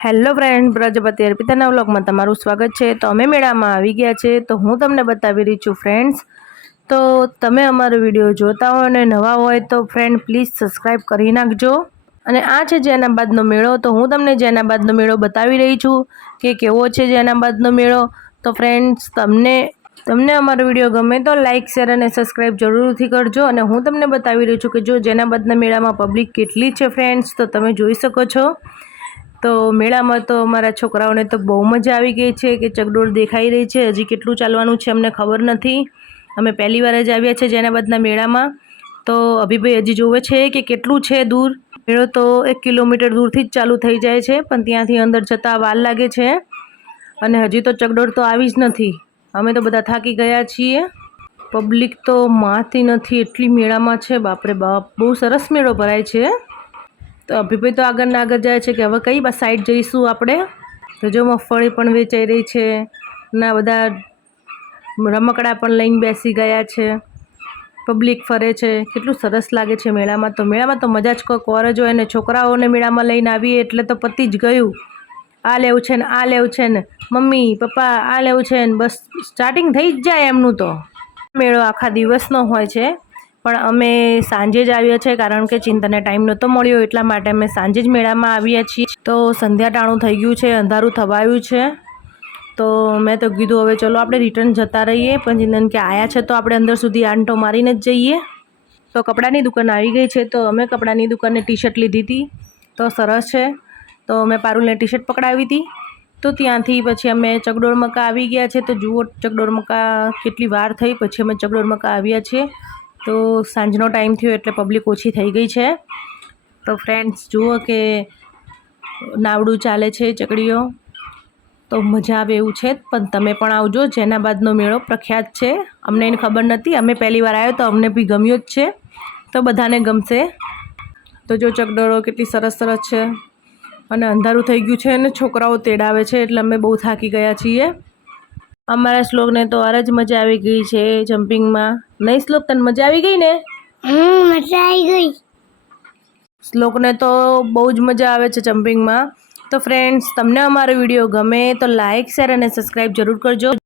Hello friend, Prajapati અર્પિતાના વ્લોગમાં તમારું સ્વાગત છે। તો અમે મેળામાં આવી ગયા છે, તો હું તમને બતાવી રહી છું ફ્રેન્ડ્સ। તો તમે અમારો વિડીયો જોતા હોય અને નવા હોય તો ફ્રેન્ડ પ્લીઝ સબસ્ક્રાઈબ કરી નાખજો। અને આ છે જેનાબાદનો મેળો। તો હું તમને જેનાબાદનો મેળો બતાવી રહી છું કે કેવો છે જેનાબાદનો મેળો। તો ફ્રેન્ડ્સ તમને અમારો વિડીયો ગમે તો લાઇક શેર અને સબસ્ક્રાઈબ જરૂરથી કરજો। અને હું તમને બતાવી રહી છું કે જો જેનાબાદના મેળામાં પબ્લિક કેટલી છે ફ્રેન્ડ્સ, તો તમે જોઈ શકો છો। તો મેળામાં તો અમારા છોકરાઓને તો બહુ મજા આવી ગઈ છે કે ચકડોળ દેખાઈ રહી છે। હજી કેટલું ચાલવાનું છે અમને ખબર નથી, અમે પહેલી વાર જ આવ્યા છે જેનાબાદના મેળામાં। તો અભિભાઈ હજી જોવે છે કે કેટલું છે દૂર। મેળો તો 1 કિલોમીટર દૂરથી જ ચાલુ થઈ જાય છે, પણ ત્યાંથી અંદર જતાં વાર લાગે છે। અને હજી તો ચકડોળ તો આવી જ નથી, અમે તો બધા થાકી ગયા છીએ। પબ્લિક તો માથી નથી એટલી મેળામાં છે, બાપરે બાપ, બહુ સરસ મેળો ભરાય છે। તો અભિભાઈ તો આગળ ને આગળ જાય છે કે હવે કઈ સાઈડ જઈશું આપણે। તો જો મગફળી પણ વેચાઈ રહી છે, ના બધા રમકડા પણ લઈને બેસી ગયા છે, પબ્લિક ફરે છે, કેટલું સરસ લાગે છે મેળામાં। તો મેળામાં તો મજા જ કોઈક ઓર જ હોય ને। છોકરાઓને મેળામાં લઈને આવીએ એટલે તો પતી જ ગયું, આ લેવું છે ને આ લેવું છે ને મમ્મી પપ્પા આ લેવું છે ને, બસ સ્ટાર્ટિંગ થઈ જ જાય એમનું। તો મેળો આખા દિવસનો હોય છે, પણ અમે સાંજે જ આવ્યા છે કારણ કે ચિંતનને ટાઈમ નહોતો મળ્યો, એટલા માટે અમે સાંજે જ મેળામાં આવ્યા છીએ। તો સંધ્યા ટાણું થઈ ગયું છે, અંધારું થવાયું છે। તો મેં તો કીધું હવે ચલો આપણે રિટર્ન જતા રહીએ, પણ ચિંતન કે આયા છે તો આપણે અંદર સુધી આંટો મારીને જ જઈએ। તો કપડાની દુકાન આવી ગઈ છે, તો અમે કપડાની દુકાને ટી શર્ટ લીધી હતી, તો સરસ છે। તો મેં પારુલને ટી શર્ટ પકડાવી હતી। તો ત્યાંથી પછી અમે ચકડોળ મકા આવી ગયા છે। તો જુઓ ચકડોળ મકા કેટલી વાર થઈ પછી અમે ચકડોળ મકા આવ્યા છીએ। તો સાંજનો ટાઈમ થયો એટલે પબ્લિક ઓછી થઈ ગઈ છે। તો ફ્રેન્ડ્સ જુઓ કે નાવડું ચાલે છે ચકડીઓ, તો મજા આવે એવું છે। પણ તમે પણ આવજો, જેનાબાદનો મેળો પ્રખ્યાત છે, અમને એને ખબર નથી, અમે પહેલી વાર આવ્યો તો અમને બી ગમ્યો જ છે, તો બધાને ગમશે। તો જો ચકડોળો કેટલી સરસ સરસ છે, અને અંધારું થઈ ગયું છે અને છોકરાઓ તેડાવે છે એટલે અમે બહુ થાકી ગયા છીએ। અમારા શ્લોકને તો અર જ મજા આવી ગઈ છે જમ્પિંગમાં, નહીં શ્લોક, તને મજા આવી ગઈ ને? મજા આવી ગઈ। શ્લોકને તો બહુ જ મજા આવે છે જમ્પિંગમાં। તો ફ્રેન્ડ્સ તમને અમારો વિડીયો ગમે તો લાઇક શેર અને સબસ્ક્રાઈબ જરૂર કરજો।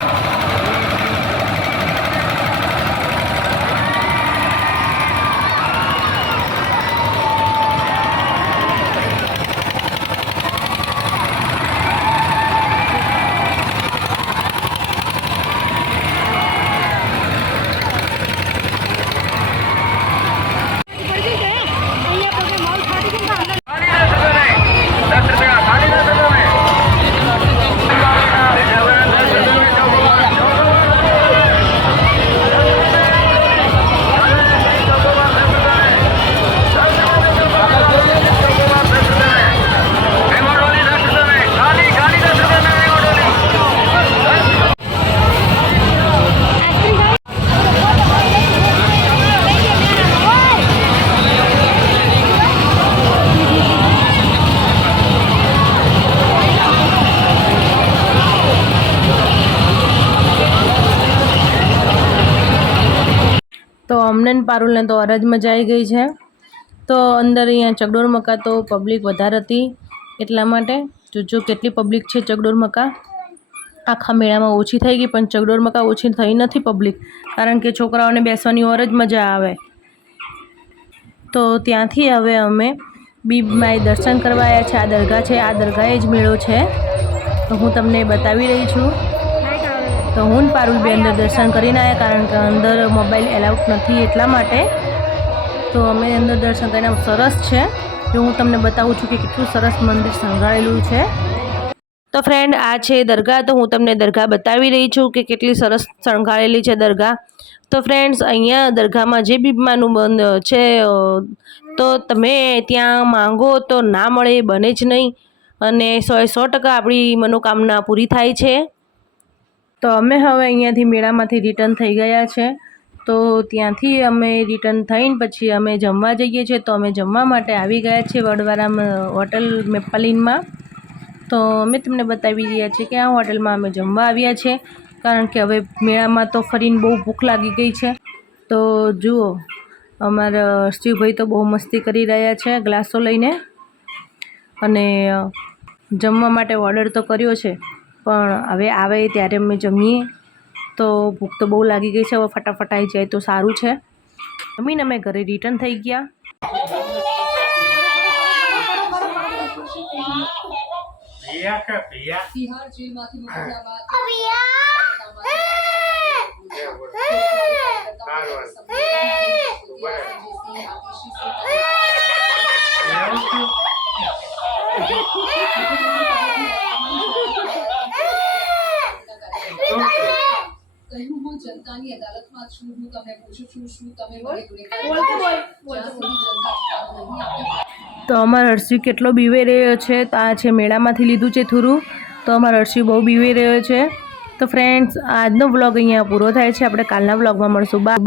તો અમને ને પારુલને તો અર જ મજા આવી ગઈ છે। તો અંદર અહીંયા ચકડોળ મકા તો પબ્લિક વધારે હતી એટલા માટે જોજો કેટલી પબ્લિક છે। ચકડોળ મકા આખા મેળામાં ઓછી થઈ ગઈ, પણ ચકડોળ મકા ઓછી થઈ નથી પબ્લિક, કારણ કે છોકરાઓને બેસવાની ઓર જ મજા આવે। તો ત્યાંથી હવે અમે બીબમાઈ દર્શન કરવા આવ્યા છે। આ દરગાહ છે, આ દરગાહે જ મેળો છે, તો હું તમને બતાવી રહી છું। તો હું પારુલ બી અંદર દર્શન કરીને આવ્યા, કારણ કે અંદર મોબાઈલ એલાઉડ નથી એટલા માટે। તો અમે અંદર દર્શન કરીને સરસ છે, જો હું તમને બતાવું છું કે કેટલું સરસ મંદિર શણગારેલું છે। તો ફ્રેન્ડ આ છે દરગાહ, તો હું તમને દરગાહ બતાવી રહી છું કે કેટલી સરસ શણગારેલી છે દરગાહ। તો ફ્રેન્ડ્સ અહીંયા દરગાહમાં જે બીબમાનું બંધ છે, તો તમે ત્યાં માંગો તો ના મળે બને જ નહીં, અને 100% આપણી મનોકામના પૂરી થાય છે। તો અમે હવે અહીંયાથી મેળામાંથી રિટર્ન થઈ ગયા છે। તો ત્યાંથી અમે રિટર્ન થઈને પછી અમે જમવા જઈએ છીએ। તો અમે જમવા માટે આવી ગયા છીએ વડવાળા હોટલ મેપ્પાલીનમાં। તો અમે તમને બતાવી રહ્યા છીએ કે આ હોટલમાં અમે જમવા આવ્યા છીએ, કારણ કે હવે મેળામાં તો ફરીને બહુ ભૂખ લાગી ગઈ છે। તો જુઓ અમારા શિવભાઈ તો બહુ મસ્તી કરી રહ્યા છે ગ્લાસો લઈને, અને જમવા માટે ઓર્ડર તો કર્યો છે, પણ હવે આવે ત્યારે અમે જમીએ. તો ભૂખ તો બહુ લાગી ગઈ છે, હવે ફટાફટ આવી જાય તો સારું છે. જમીને અમે ઘરે રિટર્ન થઈ ગયા. બિહાર જેલમાંથી મોકલ્યા બાદ કહ્યું હું જનતાની અદાલતમાં છું, હું તમને પૂછું છું શું તમે મને ગુનેગાર જ્યાં સુધી જનતા ચુકાદો નહીં આપે. તો અમારો હર્ષી કેટલો બીવાઈ રહ્યો છે. તો આ છે મેળામાંથી લીધું છે થોડું. તો અમારો હર્ષી બહુ બીવાઈ રહ્યો છે. તો ફ્રેન્ડ્સ, આજનો વ્લોગ અહીંયા પૂરો થાય છે. આપણે કાલના વ્લોગમાં મળશું. બાય.